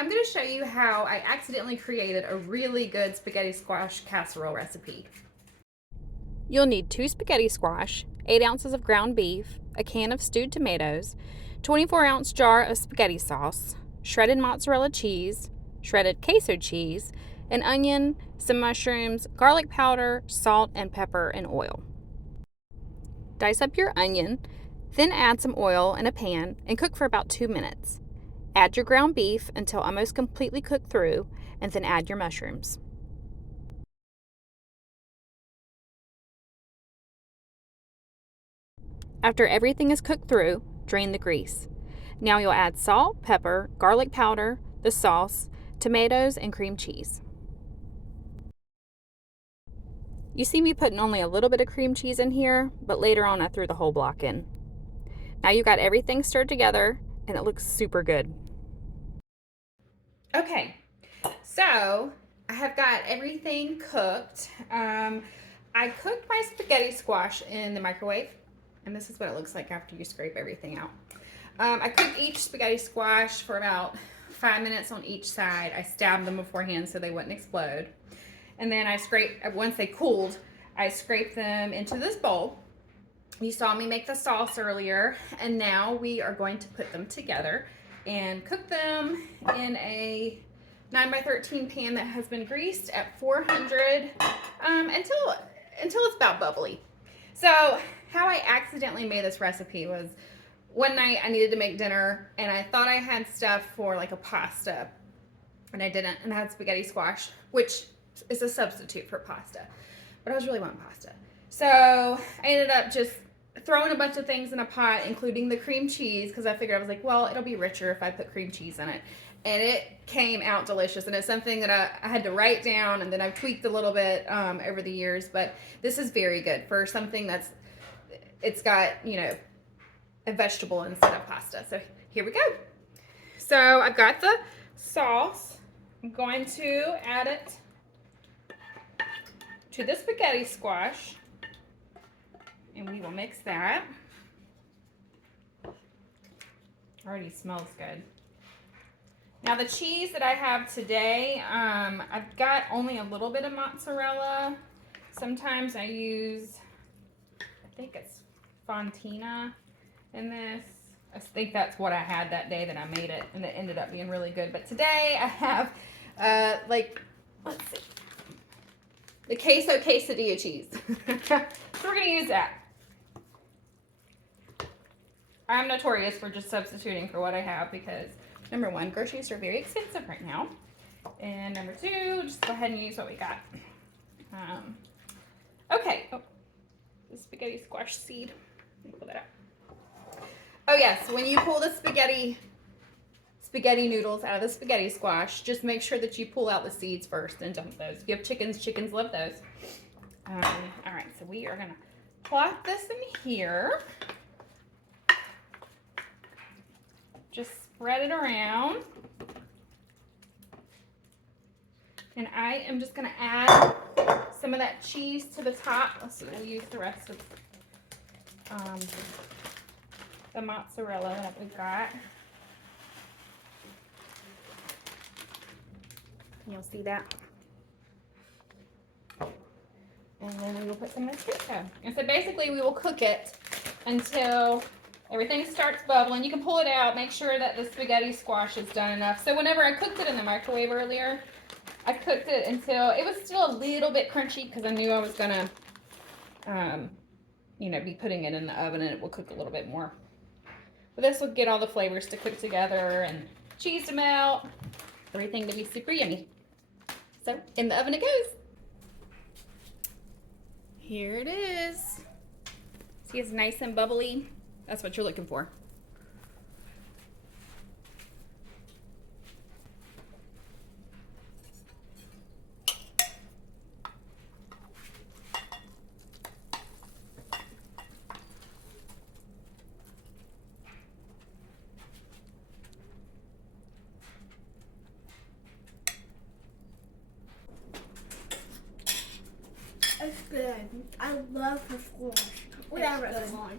I'm going to show you how I accidentally created a really good spaghetti squash casserole recipe. You'll need 2 spaghetti squash, 8 ounces of ground beef, a can of stewed tomatoes, 24-ounce jar of spaghetti sauce, shredded mozzarella cheese, shredded queso cheese, an onion, some mushrooms, garlic powder, salt and pepper, and oil. Dice up your onion, then add some oil in a pan and cook for about 2 minutes. Add your ground beef until almost completely cooked through, and then add your mushrooms. After everything is cooked through, drain the grease. Now you'll add salt, pepper, garlic powder, the sauce, tomatoes, and cream cheese. You see me putting only a little bit of cream cheese in here, but later on I threw the whole block in. Now you got everything stirred together, and it looks super good. Okay, so I have got everything cooked. I cooked my spaghetti squash in the microwave, and this is what it looks like after you scrape everything out. I cooked each spaghetti squash for about 5 minutes on each side. I stabbed them beforehand so they wouldn't explode. And then once they cooled, I scraped them into this bowl. You saw me make the sauce earlier, and now we are going to put them together and cook them in a 9x13 pan that has been greased at 400 until it's about bubbly. So how I accidentally made this recipe was one night I needed to make dinner, and I thought I had stuff for like a pasta, and I didn't, and I had spaghetti squash, which is a substitute for pasta, but I was really wanting pasta. So I ended up just throwing a bunch of things in a pot, including the cream cheese, because I figured, I was like, well, it'll be richer if I put cream cheese in it. And it came out delicious, and it's something that I had to write down, and then I've tweaked a little bit over the years, but this is very good for something it's got, a vegetable instead of pasta. So here we go. So I've got the sauce. I'm going to add it to the spaghetti squash, and we will mix that. Already smells good. Now the cheese that I have today, I've got only a little bit of mozzarella. Sometimes I use, I think it's Fontina in this. I think that's what I had that day that I made it, and it ended up being really good. But today I have, let's see, the queso quesadilla cheese. So we're gonna use that. I'm notorious for just substituting for what I have because, number one, groceries are very expensive right now. And number two, just go ahead and use what we got. Okay. Oh, the spaghetti squash seed. Let me pull that out. Oh yes, when you pull the spaghetti noodles out of the spaghetti squash, just make sure that you pull out the seeds first and dump those. If you have chickens love those. All right, so we are gonna plop this in here. Just spread it around. And I am just gonna add some of that cheese to the top. Let's see, we'll use the rest of the mozzarella that we've got. You'll see that. And then we will put some of this queso. And so basically we will cook it until everything starts bubbling. You can pull it out, make sure that the spaghetti squash is done enough. So whenever I cooked it in the microwave earlier, I cooked it until it was still a little bit crunchy because I knew I was gonna, be putting it in the oven and it will cook a little bit more. But this will get all the flavors to cook together and cheese to melt, everything to be super yummy. So in the oven it goes. Here it is. See, it's nice and bubbly. That's what you're looking for. It's good. I love the squash. Whatever it's on.